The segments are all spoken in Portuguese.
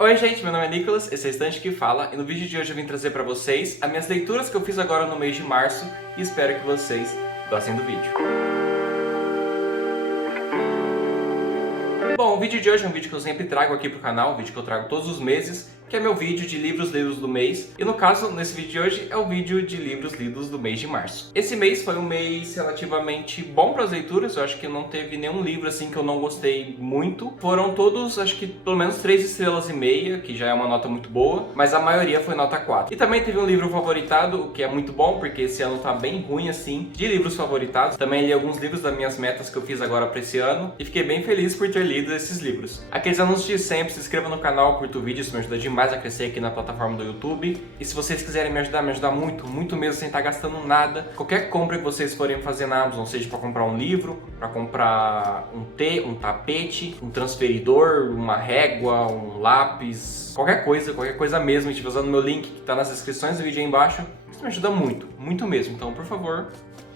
Oi gente, meu nome é Nicolas, esse é a Estante que Fala, e no vídeo de hoje eu vim trazer pra vocês as minhas leituras que eu fiz agora no mês de março e espero que vocês gostem do vídeo. Bom, o vídeo de hoje é um vídeo que eu sempre trago aqui pro canal, um vídeo que eu trago todos os meses, que é meu vídeo de livros lidos do mês. E no caso, nesse vídeo de hoje, é o vídeo de livros lidos do mês de março. Esse mês foi um mês relativamente bom para as leituras, eu acho que não teve nenhum livro assim que eu não gostei muito. Foram todos, acho que pelo menos 3 estrelas e meia, que já é uma nota muito boa, mas a maioria foi nota 4. E também teve um livro favoritado, o que é muito bom, porque esse ano tá bem ruim assim, de livros favoritados. Também li alguns livros das minhas metas que eu fiz agora para esse ano, e fiquei bem feliz por ter lido esses livros. Aqueles anúncios de sempre, se inscreva no canal, curta o vídeo, isso me ajuda demais a crescer aqui na plataforma do YouTube. E se vocês quiserem me ajudar muito mesmo, sem estar gastando nada, qualquer compra que vocês forem fazer na Amazon, seja para comprar um livro, para comprar um tapete, um transferidor, uma régua, um lápis, qualquer coisa mesmo, estiver usando meu link que está nas descrições do vídeo aí embaixo, isso me ajuda muito mesmo. Então, por favor,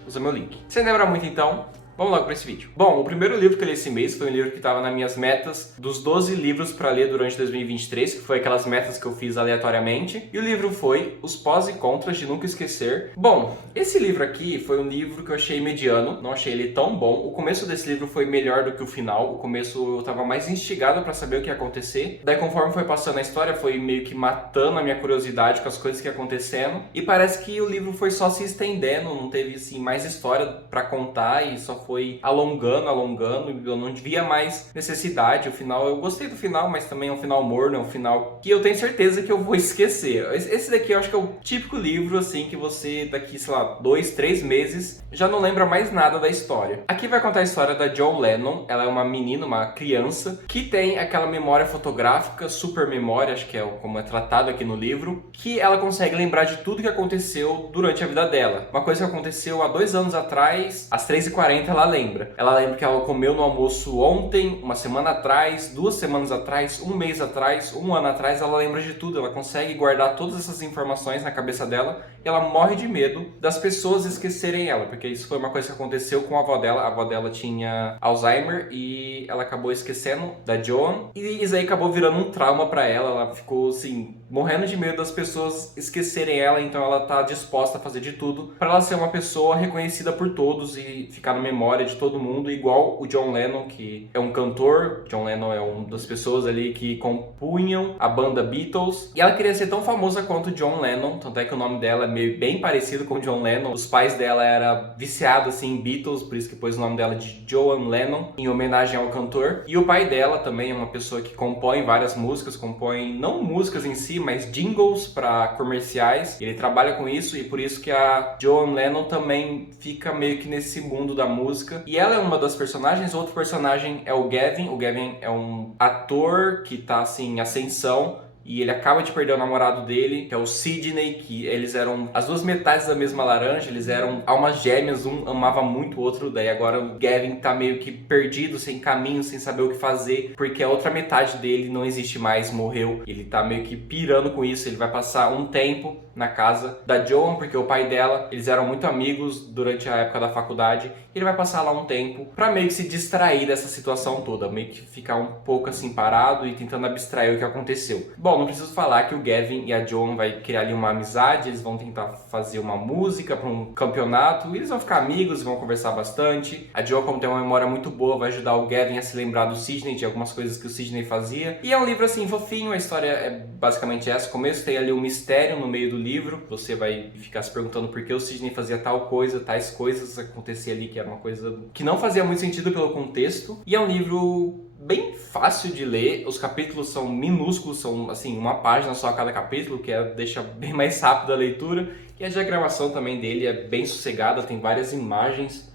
usa meu link. Sem demorar muito então, vamos logo para esse vídeo. Bom, o primeiro livro que eu li esse mês foi um livro que estava nas minhas metas dos 12 livros para ler durante 2023, que foi aquelas metas que eu fiz aleatoriamente. E o livro foi Os Pós e Contras de Nunca Esquecer. Bom, esse livro aqui foi um livro que eu achei mediano, não achei ele tão bom. O começo desse livro foi melhor do que o final. O começo eu estava mais instigado para saber o que ia acontecer. Daí, conforme foi passando a história, foi meio que matando a minha curiosidade com as coisas que iam acontecendo. E parece que o livro foi só se estendendo, não teve assim mais história para contar e só foi alongando, e eu não via mais necessidade. O final, eu gostei do final, mas também é um final morno, é um final que eu tenho certeza que eu vou esquecer. Esse daqui eu acho que é o típico livro, assim, que você daqui, sei lá, 2, 3 meses já não lembra mais nada da história. Aqui vai contar a história da John Lennon. Ela é uma menina, uma criança, que tem aquela memória fotográfica, super memória, acho que é como é tratado aqui no livro, que ela consegue lembrar de tudo que aconteceu durante a vida dela. Uma coisa que aconteceu há 2 anos atrás, às 3h40 ela lembra. Ela lembra que ela comeu no almoço ontem, uma semana atrás, 2 semanas atrás, 1 mês atrás, 1 ano atrás. Ela lembra de tudo, ela consegue guardar todas essas informações na cabeça dela e ela morre de medo das pessoas esquecerem ela, porque isso foi uma coisa que aconteceu com a avó dela. A avó dela tinha Alzheimer e ela acabou esquecendo da Joan, e isso aí acabou virando um trauma pra ela. Ela ficou assim, morrendo de medo das pessoas esquecerem ela, então ela tá disposta a fazer de tudo pra ela ser uma pessoa reconhecida por todos e ficar na memória de todo mundo, igual o John Lennon, que é um cantor. John Lennon é uma das pessoas ali que compunham a banda Beatles, e ela queria ser tão famosa quanto John Lennon, tanto é que o nome dela é meio bem parecido com John Lennon. Os pais dela eram viciados assim em Beatles, por isso que pôs o nome dela de Joan Lennon, em homenagem ao cantor. E o pai dela também é uma pessoa que compõe várias músicas, compõe não músicas em si, mas jingles para comerciais. Ele trabalha com isso e por isso que a Joan Lennon também fica meio que nesse mundo da música. E ela é uma das personagens. Outro personagem é o Gavin. O Gavin é um ator que tá assim em ascensão, e ele acaba de perder o namorado dele, que é o Sidney, que eles eram as duas metades da mesma laranja, eles eram almas gêmeas, um amava muito o outro. Daí agora o Gavin tá meio que perdido, sem caminho, sem saber o que fazer, porque a outra metade dele não existe mais, morreu. Ele tá meio que pirando com isso. Ele vai passar um tempo na casa da Joan, porque o pai dela, eles eram muito amigos durante a época da faculdade, e ele vai passar lá um tempo pra meio que se distrair dessa situação toda, meio que ficar um pouco assim parado e tentando abstrair o que aconteceu. Bom, não preciso falar que o Gavin e a Joan vai criar ali uma amizade, eles vão tentar fazer uma música para um campeonato, e eles vão ficar amigos, vão conversar bastante. A Joan, como tem uma memória muito boa, vai ajudar o Gavin a se lembrar do Sidney, de algumas coisas que o Sidney fazia. E é um livro assim fofinho, a história é basicamente essa. No começo tem ali um mistério no meio do livro, você vai ficar se perguntando por que o Sidney fazia tal coisa, tais coisas acontecia ali, que era uma coisa que não fazia muito sentido pelo contexto. E é um livro bem fácil de ler, os capítulos são minúsculos, são assim, uma página só a cada capítulo, que deixa bem mais rápido a leitura. E a diagramação também dele é bem sossegada, tem várias imagens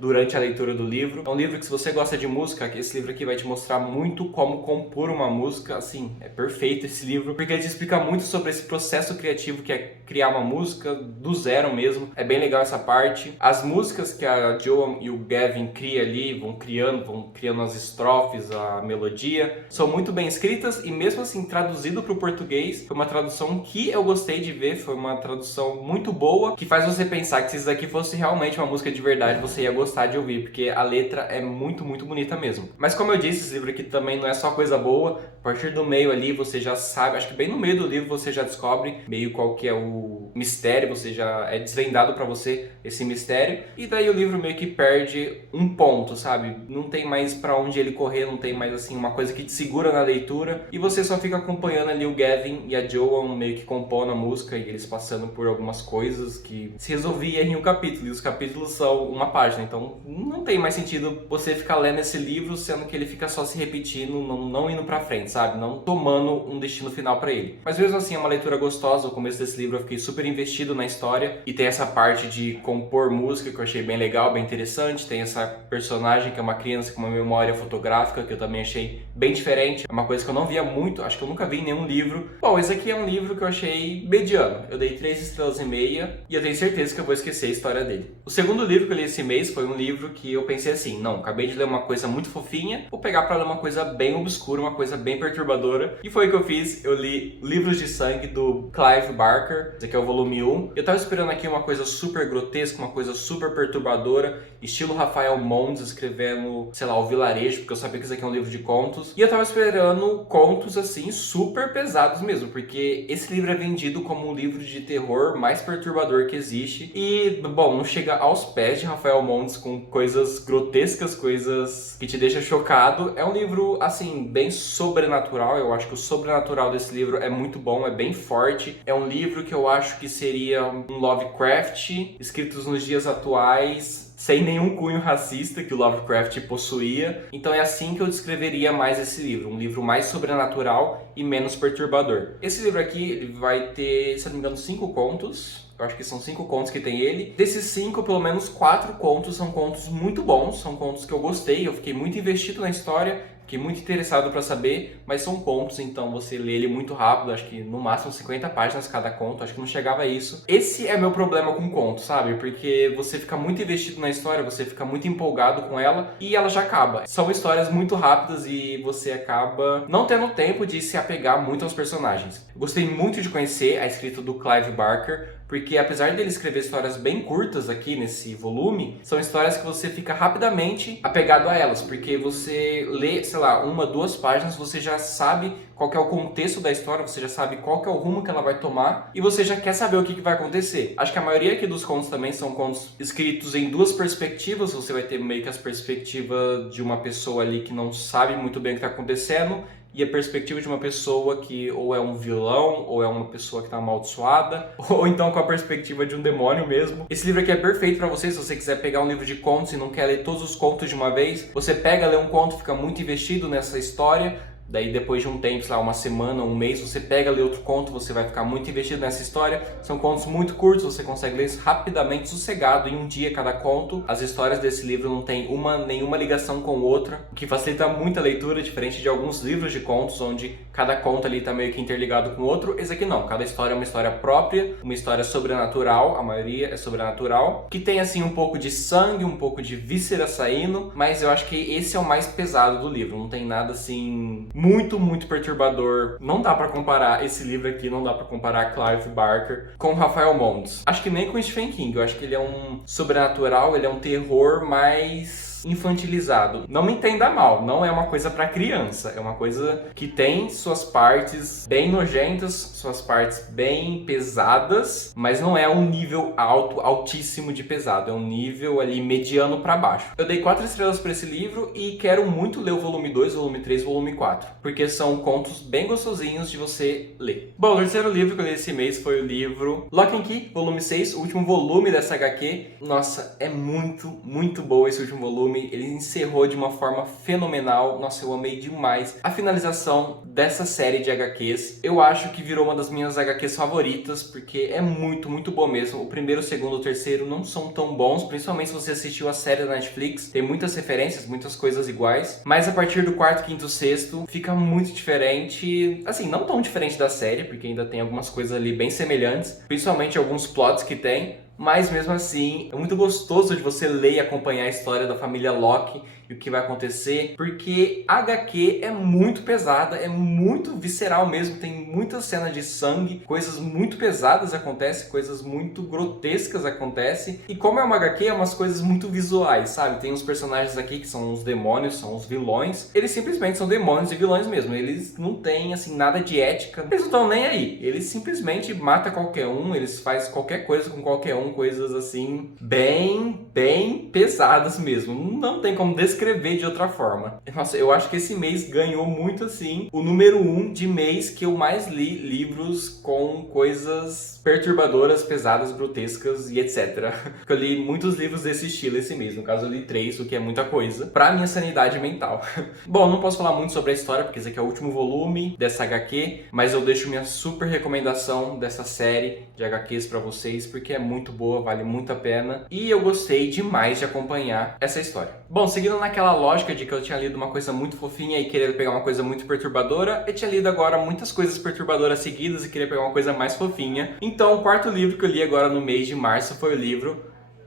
durante a leitura do livro. É um livro que, se você gosta de música, esse livro aqui vai te mostrar muito como compor uma música. Assim, é perfeito esse livro, porque ele te explica muito sobre esse processo criativo que é criar uma música do zero mesmo. É bem legal essa parte. As músicas que a Joan e o Gavin criam ali, vão criando as estrofes, a melodia, são muito bem escritas, e mesmo assim, traduzido para o português, foi uma tradução que eu gostei de ver, foi uma tradução muito boa, que faz você pensar que se isso daqui fosse realmente uma música de verdade, você ia gostar de ouvir, porque a letra é muito, muito bonita mesmo. Mas como eu disse, esse livro aqui também não é só coisa boa. A partir do meio ali você já sabe, acho que bem no meio do livro você já descobre meio qual que é o mistério, você já é desvendado pra você esse mistério. E daí o livro meio que perde um ponto, sabe? Não tem mais pra onde ele correr, não tem mais assim uma coisa que te segura na leitura. E você só fica acompanhando ali o Gavin e a Joan meio que compondo a música e eles passando por algumas coisas que se resolvia em um capítulo. E os capítulos são uma página, então não tem mais sentido você ficar lendo esse livro sendo que ele fica só se repetindo, não indo pra frente, sabe? Não tomando um destino final pra ele. Mas mesmo assim é uma leitura gostosa. O começo desse livro eu fiquei super investido na história e tem essa parte de compor música que eu achei bem legal, bem interessante. Tem essa personagem que é uma criança com uma memória fotográfica que eu também achei bem diferente. É uma coisa que eu não via muito, acho que eu nunca vi em nenhum livro. Bom, esse aqui é um livro que eu achei mediano. Eu dei 3 estrelas e meia e eu tenho certeza que eu vou esquecer a história dele. O segundo livro que eu li esse mês foi um livro que eu pensei assim, não, acabei de ler uma coisa muito fofinha, vou pegar pra ler uma coisa bem obscura, uma coisa bem perturbadora. E foi o que eu fiz, eu li Livros de Sangue do Clive Barker, esse aqui é o volume 1. Eu tava esperando aqui uma coisa super grotesca, uma coisa super perturbadora, estilo Rafael Mondes escrevendo, sei lá, O Vilarejo, porque eu sabia que esse aqui é um livro de contos. E eu tava esperando contos assim super pesados mesmo, porque esse livro é vendido como um livro de terror mais perturbador que existe. E, bom, não chega aos pés de Rafael Montes com coisas grotescas, coisas que te deixam chocado. É um livro, assim, bem sobrenatural. Eu acho que o sobrenatural desse livro é muito bom, é bem forte. É um livro que eu acho que seria um Lovecraft, escritos nos dias atuais, sem nenhum cunho racista que o Lovecraft possuía. Então é assim que eu descreveria mais esse livro, um livro mais sobrenatural e menos perturbador. Esse livro aqui ele vai ter, se não me engano, 5 contos. Eu acho que são 5 contos que tem ele. Desses 5, pelo menos 4 contos são contos muito bons, são contos que eu gostei, eu fiquei muito investido na história, fiquei muito interessado para saber, mas são contos, então você lê ele muito rápido, acho que no máximo 50 páginas cada conto, acho que não chegava a isso. Esse é meu problema com contos, sabe? Porque você fica muito investido na história, você fica muito empolgado com ela e ela já acaba. São histórias muito rápidas e você acaba não tendo tempo de se apegar muito aos personagens. Eu gostei muito de conhecer a escrita do Clive Barker, porque apesar dele escrever histórias bem curtas aqui nesse volume, são histórias que você fica rapidamente apegado a elas, porque você lê, sei lá, 1, 2 páginas, você já sabe qual que é o contexto da história, você já sabe qual que é o rumo que ela vai tomar e você já quer saber o que vai acontecer. Acho que a maioria aqui dos contos também são contos escritos em 2 perspectivas, você vai ter meio que as perspectivas de uma pessoa ali que não sabe muito bem o que está acontecendo e a perspectiva de uma pessoa que ou é um vilão, ou é uma pessoa que tá amaldiçoada, ou então com a perspectiva de um demônio mesmo. Esse livro aqui é perfeito pra você, se você quiser pegar um livro de contos e não quer ler todos os contos de uma vez. Você pega, lê um conto, fica muito investido nessa história. Daí depois de um tempo, sei lá, uma semana, um mês, você pega, lê outro conto, você vai ficar muito investido nessa história. São contos muito curtos, você consegue ler rapidamente, sossegado, em um dia cada conto. As histórias desse livro não tem nenhuma ligação com outra, o que facilita muito a leitura, diferente de alguns livros de contos, onde cada conto ali tá meio que interligado com o outro. Esse aqui não, cada história é uma história própria, uma história sobrenatural, a maioria é sobrenatural, que tem assim um pouco de sangue, um pouco de víscera saindo, mas eu acho que esse é o mais pesado do livro, não tem nada assim muito, muito perturbador. Não dá pra comparar esse livro aqui, não dá pra comparar Clive Barker com Rafael Montes. Acho que nem com Stephen King, eu acho que ele é um sobrenatural, ele é um terror mais infantilizado. Não me entenda mal, não é uma coisa pra criança, é uma coisa que tem suas partes bem nojentas, suas partes bem pesadas, mas não é um nível alto, altíssimo de pesado, é um nível ali mediano pra baixo. Eu dei 4 estrelas pra esse livro e quero muito ler o volume 2, volume 3, volume 4, porque são contos bem gostosinhos de você ler. Bom, o terceiro livro que eu li esse mês foi o livro Lock and Key, volume 6, o último volume dessa HQ. Nossa, é muito, muito bom esse último volume. Ele encerrou de uma forma fenomenal. Nossa, eu amei demais a finalização dessa série de HQs. Eu acho que virou uma das minhas HQs favoritas, porque é muito, muito boa mesmo. O primeiro, o segundo, o terceiro não são tão bons, principalmente se você assistiu a série da Netflix. Tem muitas referências, muitas coisas iguais. Mas a partir do quarto, quinto, sexto, fica muito diferente. Assim, não tão diferente da série, porque ainda tem algumas coisas ali bem semelhantes, principalmente alguns plots que tem. Mas mesmo assim, é muito gostoso de você ler e acompanhar a história da família Locke e o que vai acontecer, porque a HQ é muito pesada, é muito visceral mesmo, tem muita cena de sangue, coisas muito pesadas acontecem, coisas muito grotescas acontecem, e como é uma HQ, é umas coisas muito visuais, sabe? Tem uns personagens aqui que são os demônios, são os vilões, eles simplesmente são demônios e vilões mesmo, eles não têm, assim, nada de ética, eles não estão nem aí, eles simplesmente matam qualquer um, eles fazem qualquer coisa com qualquer um, coisas assim, bem pesadas mesmo, não tem como descrever de outra forma. Nossa, eu acho que esse mês ganhou muito, assim, o número 1 de mês que eu mais li livros com coisas perturbadoras, pesadas, grotescas e etc. Eu li muitos livros desse estilo esse mês, no caso eu li 3, o que é muita coisa, pra minha sanidade mental. Bom, não posso falar muito sobre a história, porque esse aqui é o último volume dessa HQ, mas eu deixo minha super recomendação dessa série de HQs pra vocês, porque é muito boa, vale muito a pena, e eu gostei demais de acompanhar essa história. Bom, seguindo naquela lógica de que eu tinha lido uma coisa muito fofinha e queria pegar uma coisa muito perturbadora, eu tinha lido agora muitas coisas perturbadoras seguidas e queria pegar uma coisa mais fofinha. Então, o quarto livro que eu li agora no mês de março foi o livro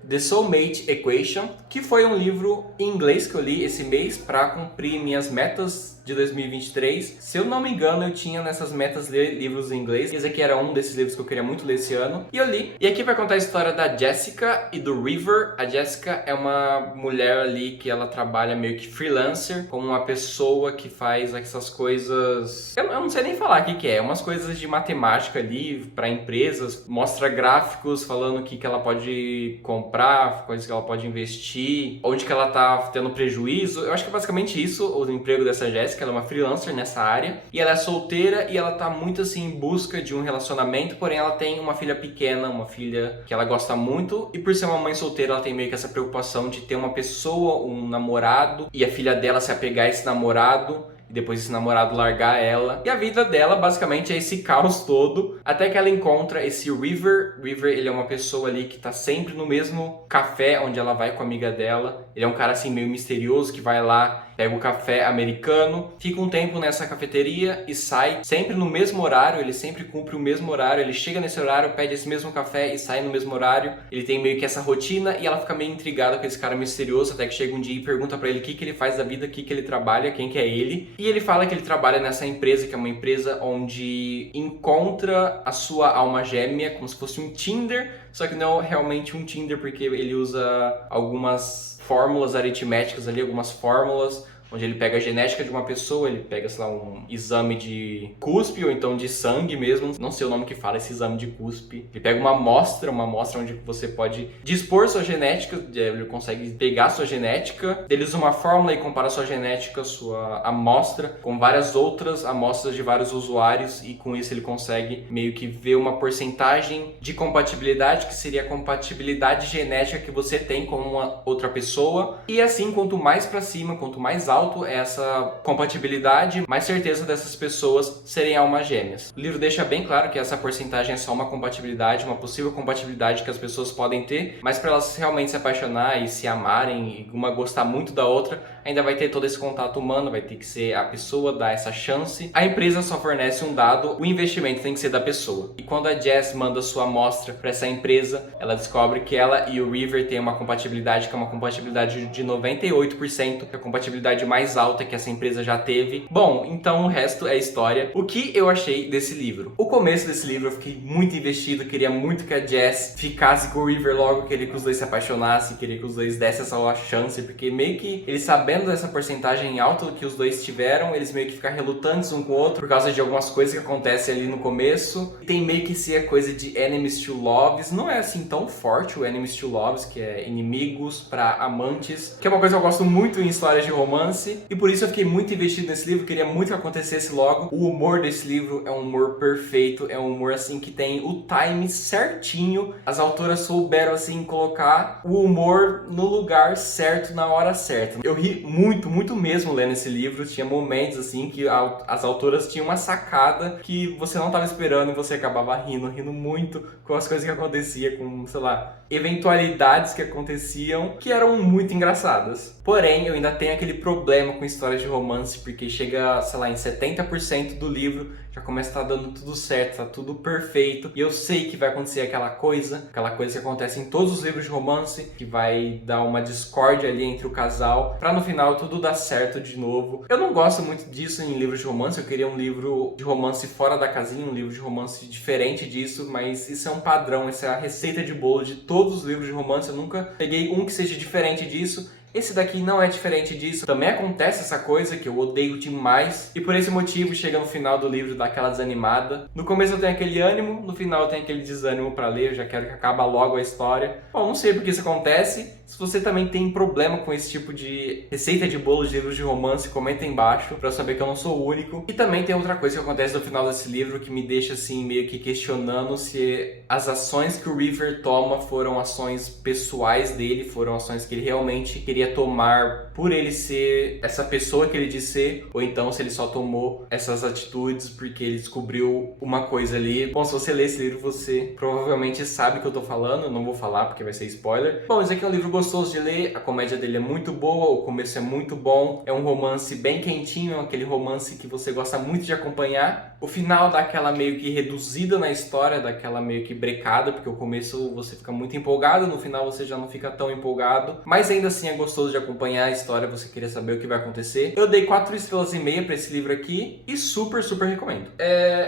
The Soulmate Equation, que foi um livro em inglês que eu li esse mês para cumprir minhas metas de 2023. Se eu não me engano, eu tinha nessas metas ler livros em inglês. Esse aqui era um desses livros que eu queria muito ler esse ano. E eu li. E aqui vai contar a história da Jessica e do River. A Jessica é uma mulher ali que ela trabalha meio que freelancer, como uma pessoa que faz essas coisas... Eu não sei nem falar o que é. Umas coisas de matemática ali para empresas. Mostra gráficos falando o que ela pode comprar, coisas que ela pode investir, onde que ela tá tendo prejuízo. Eu acho que é basicamente isso o emprego dessa Jessica. Ela é uma freelancer nessa área e ela é solteira e ela tá muito assim em busca de um relacionamento, porém ela tem uma filha pequena, uma filha que ela gosta muito, e por ser uma mãe solteira ela tem meio que essa preocupação de ter uma pessoa, um namorado, e a filha dela se apegar a esse namorado e depois esse namorado largar ela. E a vida dela basicamente é esse caos todo, até que ela encontra esse River. River, ele é uma pessoa ali que tá sempre no mesmo café onde ela vai com a amiga dela. Ele é um cara assim meio misterioso que vai lá, pega o café americano, fica um tempo nessa cafeteria e sai sempre no mesmo horário. Ele sempre cumpre o mesmo horário, ele chega nesse horário, pede esse mesmo café e sai no mesmo horário. Ele tem meio que essa rotina e ela fica meio intrigada com esse cara misterioso, até que chega um dia e pergunta pra ele o que ele faz da vida, o que ele trabalha, quem que é ele. E ele fala que ele trabalha nessa empresa, que é uma empresa onde encontra a sua alma gêmea, como se fosse um Tinder, só que não realmente um Tinder, porque ele usa algumas fórmulas aritméticas ali, algumas fórmulas, onde ele pega a genética de uma pessoa, ele pega, sei lá, um exame de cuspe ou então de sangue mesmo, não sei o nome que fala esse exame de cuspe. Ele pega uma amostra onde você pode dispor sua genética, ele consegue pegar sua genética, ele usa uma fórmula e compara sua genética, sua amostra, com várias outras amostras de vários usuários, e com isso ele consegue meio que ver uma porcentagem de compatibilidade, que seria a compatibilidade genética que você tem com uma outra pessoa. E assim, quanto mais pra cima, quanto mais alto essa compatibilidade, mais certeza dessas pessoas serem almas gêmeas. O livro deixa bem claro que essa porcentagem é só uma compatibilidade, uma possível compatibilidade que as pessoas podem ter, mas para elas realmente se apaixonar e se amarem, e uma gostar muito da outra, ainda vai ter todo esse contato humano, vai ter que ser a pessoa dar essa chance. A empresa só fornece um dado, o investimento tem que ser da pessoa. E quando a Jess manda sua amostra para essa empresa, ela descobre que ela e o River têm uma compatibilidade que é uma compatibilidade de 98%, que é a compatibilidade mais alta que essa empresa já teve. Bom, então o resto é história. O que eu achei desse livro? O começo desse livro eu fiquei muito investido, queria muito que a Jess ficasse com o River logo, queria que os dois se apaixonassem, queria que os dois dessem essa chance, porque meio que eles sabendo dessa porcentagem alta que os dois tiveram, eles meio que ficam relutantes um com o outro por causa de algumas coisas que acontecem ali no começo. Tem meio que ser a coisa de enemies to lovers, não é assim tão forte o enemies to lovers, que é inimigos para amantes, que é uma coisa que eu gosto muito em histórias de romance. E por isso eu fiquei muito investido nesse livro, queria muito que acontecesse logo. O humor desse livro é um humor perfeito, é um humor assim que tem o time certinho. As autoras souberam assim colocar o humor no lugar certo, na hora certa. Eu ri muito, muito mesmo lendo esse livro. Tinha momentos assim que as autoras tinham uma sacada que você não estava esperando e você acabava rindo muito com as coisas que aconteciam, com, sei lá, eventualidades que aconteciam que eram muito engraçadas. Porém, eu ainda tenho aquele problema problema com histórias de romance, porque chega, sei lá, em 70% do livro, já começa a estar dando tudo certo, tá tudo perfeito. E eu sei que vai acontecer aquela coisa que acontece em todos os livros de romance, que vai dar uma discórdia ali entre o casal, pra no final tudo dar certo de novo. Eu não gosto muito disso em livros de romance, eu queria um livro de romance fora da casinha, um livro de romance diferente disso, mas isso é um padrão, essa é a receita de bolo de todos os livros de romance. Eu nunca peguei um que seja diferente disso. Esse daqui não é diferente disso. Também acontece essa coisa que eu odeio demais. E por esse motivo, chega no final do livro, dá aquela desanimada. No começo eu tenho aquele ânimo, no final eu tenho aquele desânimo pra ler. Eu já quero que acabe logo a história. Bom, não sei porque isso acontece. Se você também tem problema com esse tipo de receita de bolo de livros de romance, comenta aí embaixo pra eu saber que eu não sou o único. E também tem outra coisa que acontece no final desse livro que me deixa assim meio que questionando se as ações que o River toma foram ações pessoais dele, foram ações que ele realmente queria tomar por ele ser essa pessoa que ele diz ser, ou então se ele só tomou essas atitudes porque ele descobriu uma coisa ali. Bom, se você ler esse livro, você provavelmente sabe o que eu tô falando, eu não vou falar porque vai ser spoiler. Bom, esse aqui é um livro gostoso de ler, a comédia dele é muito boa, o começo é muito bom, é um romance bem quentinho, é aquele romance que você gosta muito de acompanhar. O final dá aquela meio que reduzida na história, daquela meio que brecada, porque o começo você fica muito empolgado, no final você já não fica tão empolgado, mas ainda assim é gostoso de acompanhar a história, você queria saber o que vai acontecer. Eu dei 4,5 estrelas pra esse livro aqui e super recomendo.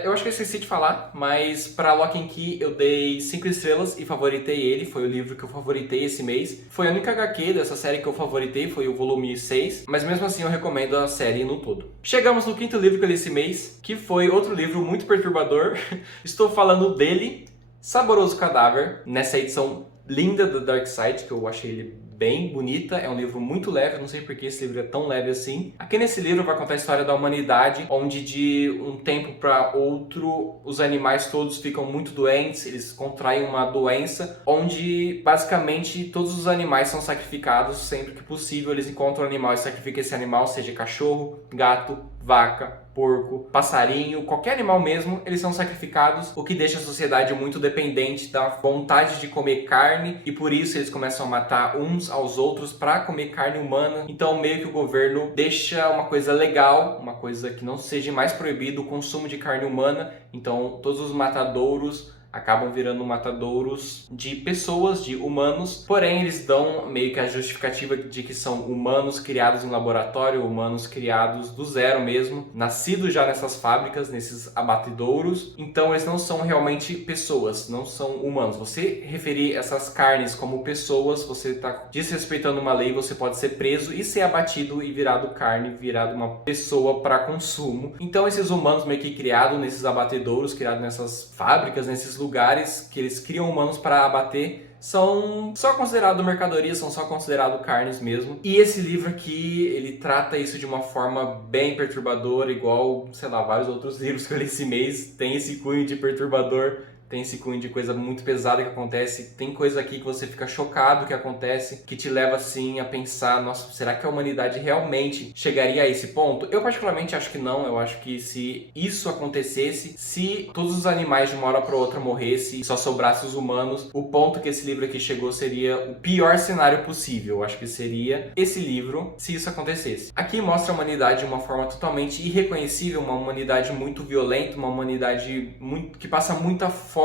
Eu acho que eu esqueci de falar, mas pra Lock and Key eu dei 5 estrelas e favoritei ele, foi o livro que eu favoritei esse mês. Foi a única HQ dessa série que eu favoritei, foi o volume 6, mas mesmo assim eu recomendo a série no todo. Chegamos no quinto livro que eu li esse mês, que foi outro livro muito perturbador. Estou falando dele, Saboroso Cadáver, nessa edição linda da Dark Side, que eu achei ele bem bonita, é um livro muito leve, eu não sei porque esse livro é tão leve assim. Aqui nesse livro vai contar a história da humanidade, onde de um tempo para outro os animais todos ficam muito doentes, eles contraem uma doença, onde basicamente todos os animais são sacrificados sempre que possível. Eles encontram um animal e sacrificam esse animal, seja cachorro, gato, vaca, porco, passarinho, qualquer animal mesmo, eles são sacrificados, o que deixa a sociedade muito dependente da vontade de comer carne, e por isso eles começam a matar uns aos outros para comer carne humana. Então meio que o governo deixa uma coisa legal, uma coisa que não seja mais proibido o consumo de carne humana. Então todos os matadouros acabam virando matadouros de pessoas, de humanos, porém eles dão meio que a justificativa de que são humanos criados em laboratório, humanos criados do zero mesmo, nascidos já nessas fábricas, nesses abatedouros. Então eles não são realmente pessoas, não são humanos. Você referir essas carnes como pessoas, você está desrespeitando uma lei, você pode ser preso e ser abatido e virado carne, virado uma pessoa para consumo. Então esses humanos meio que criados nesses abatedouros, criados nessas fábricas, nesses lugares que eles criam humanos para abater, são só considerados mercadorias, são só considerados carnes mesmo. E esse livro aqui, ele trata isso de uma forma bem perturbadora, igual, sei lá, vários outros livros que eu li esse mês, tem esse cunho de perturbador, tem esse cunho de coisa muito pesada que acontece, tem coisa aqui que você fica chocado que acontece, que te leva assim a pensar, nossa, será que a humanidade realmente chegaria a esse ponto? Eu particularmente acho que não, eu acho que se isso acontecesse, se todos os animais de uma hora para outra morressem e só sobrasse os humanos, o ponto que esse livro aqui chegou seria o pior cenário possível. Eu acho que seria esse livro se isso acontecesse. Aqui mostra a humanidade de uma forma totalmente irreconhecível, uma humanidade muito violenta, uma humanidade que passa muita fome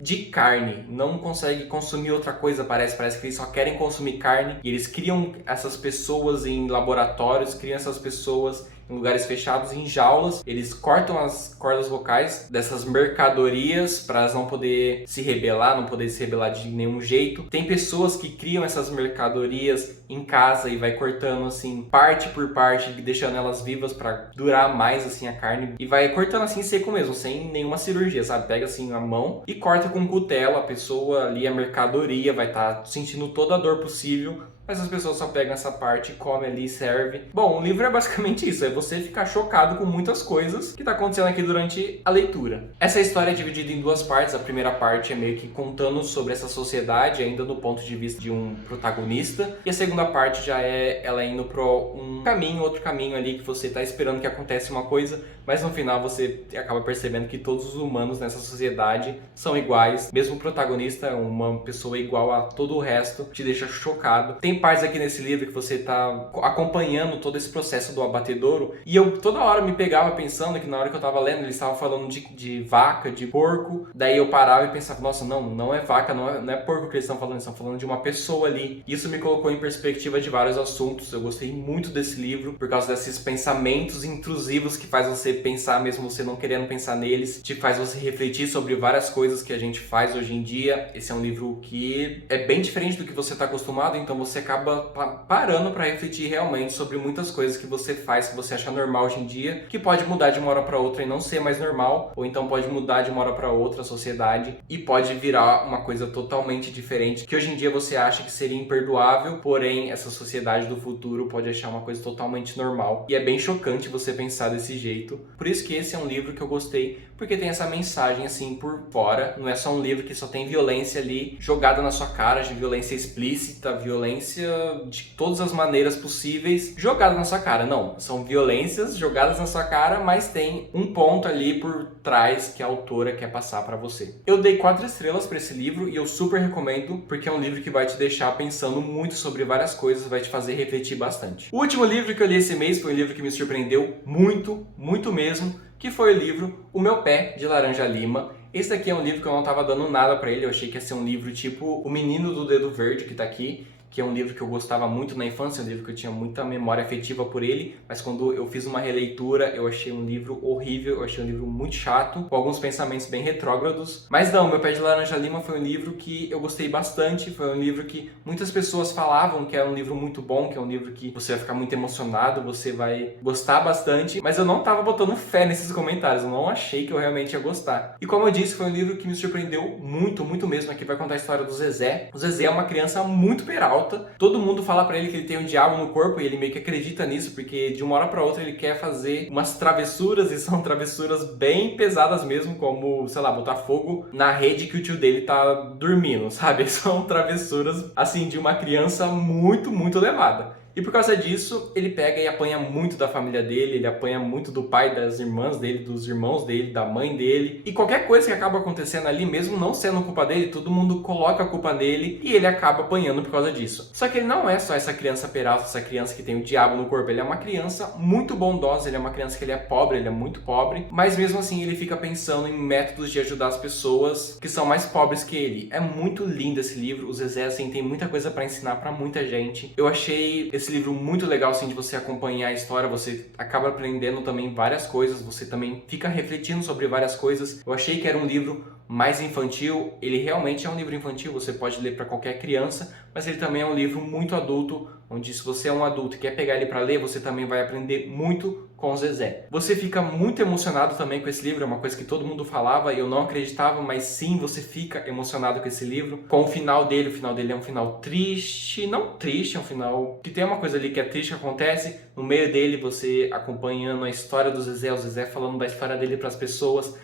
de carne, não consegue consumir outra coisa, parece que eles só querem consumir carne, e eles criam essas pessoas em laboratórios, criam essas pessoas em lugares fechados, em jaulas. Eles cortam as cordas vocais dessas mercadorias para elas não poder se rebelar, não poder se rebelar de nenhum jeito. Tem pessoas que criam essas mercadorias em casa e vai cortando assim parte por parte, deixando elas vivas para durar mais assim a carne, e vai cortando assim seco mesmo, sem nenhuma cirurgia, sabe? Pega assim a mão e corta com um cutelo, a pessoa ali, a mercadoria vai estar sentindo toda a dor possível, mas as pessoas só pegam essa parte, comem ali e servem. Bom, o livro é basicamente isso, é você ficar chocado com muitas coisas que tá acontecendo aqui durante a leitura. Essa história é dividida em duas partes. A primeira parte é meio que contando sobre essa sociedade, ainda do ponto de vista de um protagonista, e a segunda parte já é ela indo para um caminho, outro caminho ali, que você tá esperando que aconteça uma coisa, mas no final você acaba percebendo que todos os humanos nessa sociedade são iguais. Mesmo o protagonista é uma pessoa igual a todo o resto, te deixa chocado. Tem Tem partes aqui nesse livro que você tá acompanhando todo esse processo do abatedouro, e eu toda hora me pegava pensando que na hora que eu tava lendo, eles estavam falando de vaca, de porco, daí eu parava e pensava, nossa, não é vaca, não é porco que eles estão falando, eles estão falando de uma pessoa ali. Isso me colocou em perspectiva de vários assuntos. Eu gostei muito desse livro, por causa desses pensamentos intrusivos que faz você pensar mesmo você não querendo pensar neles, te faz você refletir sobre várias coisas que a gente faz hoje em dia. Esse é um livro que é bem diferente do que você está acostumado, então você acaba parando para refletir realmente sobre muitas coisas que você faz, que você acha normal hoje em dia, que pode mudar de uma hora para outra e não ser mais normal, ou então pode mudar de uma hora para outra a sociedade e pode virar uma coisa totalmente diferente, que hoje em dia você acha que seria imperdoável, porém essa sociedade do futuro pode achar uma coisa totalmente normal. E é bem chocante você pensar desse jeito. Por isso que esse é um livro que eu gostei, porque tem essa mensagem assim por fora. Não é só um livro que só tem violência ali jogada na sua cara, de violência explícita, violência de todas as maneiras possíveis jogada na sua cara. Não, são violências jogadas na sua cara, mas tem um ponto ali por trás que a autora quer passar pra você. Eu dei 4 estrelas pra esse livro e eu super recomendo, porque é um livro que vai te deixar pensando muito sobre várias coisas, vai te fazer refletir bastante. O último livro que eu li esse mês foi um livro que me surpreendeu muito, muito mesmo, que foi o livro O Meu Pé, de Laranja Lima. Esse daqui é um livro que eu não tava dando nada pra ele, eu achei que ia ser um livro tipo O Menino do Dedo Verde, que tá aqui, que é um livro que eu gostava muito na infância, um livro que eu tinha muita memória afetiva por ele, mas quando eu fiz uma releitura, eu achei um livro horrível, eu achei um livro muito chato, com alguns pensamentos bem retrógrados. Mas não, Meu Pé de Laranja Lima foi um livro que eu gostei bastante, foi um livro que muitas pessoas falavam que era um livro muito bom, que é um livro que você vai ficar muito emocionado, você vai gostar bastante, mas eu não tava botando fé nesses comentários, eu não achei que eu realmente ia gostar. E como eu disse, foi um livro que me surpreendeu muito, muito mesmo. Aqui vai contar a história do Zezé. O Zezé é uma criança muito peralta. Todo mundo fala pra ele que ele tem um diabo no corpo e ele meio que acredita nisso, porque de uma hora pra outra ele quer fazer umas travessuras, e são travessuras bem pesadas mesmo, como, sei lá, botar fogo na rede que o tio dele tá dormindo, sabe? São travessuras, assim, de uma criança muito, muito elevada. E por causa disso, ele pega e apanha muito da família dele, ele apanha muito do pai, das irmãs dele, dos irmãos dele, da mãe dele. E qualquer coisa que acaba acontecendo ali, mesmo não sendo culpa dele, todo mundo coloca a culpa nele e ele acaba apanhando por causa disso. Só que ele não é só essa criança peralta, essa criança que tem o diabo no corpo. Ele é uma criança muito bondosa, ele é uma criança que ele é pobre, ele é muito pobre. Mas mesmo assim, ele fica pensando em métodos de ajudar as pessoas que são mais pobres que ele. É muito lindo esse livro. O Zezé, assim, tem muita coisa pra ensinar pra muita gente. Eu achei esse livro muito legal, assim, de você acompanhar a história, você acaba aprendendo também várias coisas, você também fica refletindo sobre várias coisas. Eu achei que era um livro mais infantil, ele realmente é um livro infantil, você pode ler para qualquer criança, mas ele também é um livro muito adulto, onde se você é um adulto e quer pegar ele para ler, você também vai aprender muito com o Zezé. Você fica muito emocionado também com esse livro, é uma coisa que todo mundo falava e eu não acreditava, mas sim, você fica emocionado com esse livro. Com o final dele é um final triste, não triste, é um final que tem uma coisa ali que é triste que acontece, no meio dele você acompanhando a história do Zezé, o Zezé falando da história dele para as pessoas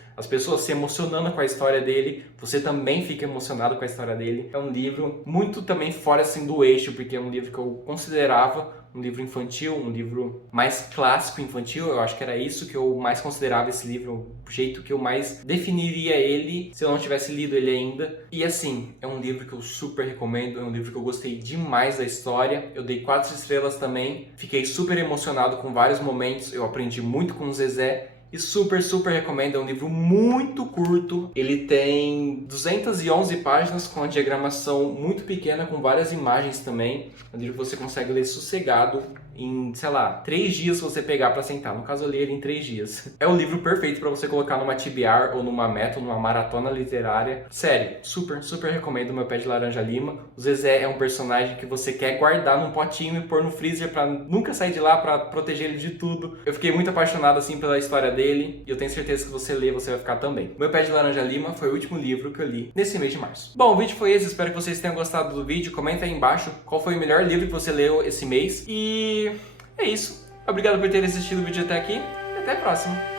se emocionando com a história dele, você também fica emocionado com a história dele. É um livro muito também fora assim do eixo, porque é um livro que eu considerava um livro infantil, um livro mais clássico infantil. Eu acho que era isso que eu mais considerava esse livro, o jeito que eu mais definiria ele se eu não tivesse lido ele ainda. E assim, é um livro que eu super recomendo, é um livro que eu gostei demais da história. Eu dei 4 estrelas também, fiquei super emocionado com vários momentos, eu aprendi muito com o Zezé. E super, super recomendo, é um livro muito curto, ele tem 211 páginas com a diagramação muito pequena, com várias imagens também. É um livro que você consegue ler sossegado em, sei lá, 3 dias se você pegar pra sentar. No caso, eu li ele em 3 dias. É o livro perfeito pra você colocar numa TBR ou numa meta ou numa maratona literária. Sério, super, super recomendo Meu Pé de Laranja Lima. O Zezé é um personagem que você quer guardar num potinho e pôr no freezer pra nunca sair de lá, pra proteger ele de tudo. Eu fiquei muito apaixonado, assim, pela história dele e eu tenho certeza que se você ler, você vai ficar também. Meu Pé de Laranja Lima foi o último livro que eu li nesse mês de março. Bom, o vídeo foi esse, espero que vocês tenham gostado do vídeo. Comenta aí embaixo qual foi o melhor livro que você leu esse mês. E é isso. Obrigado por ter assistido o vídeo até aqui e até a próxima.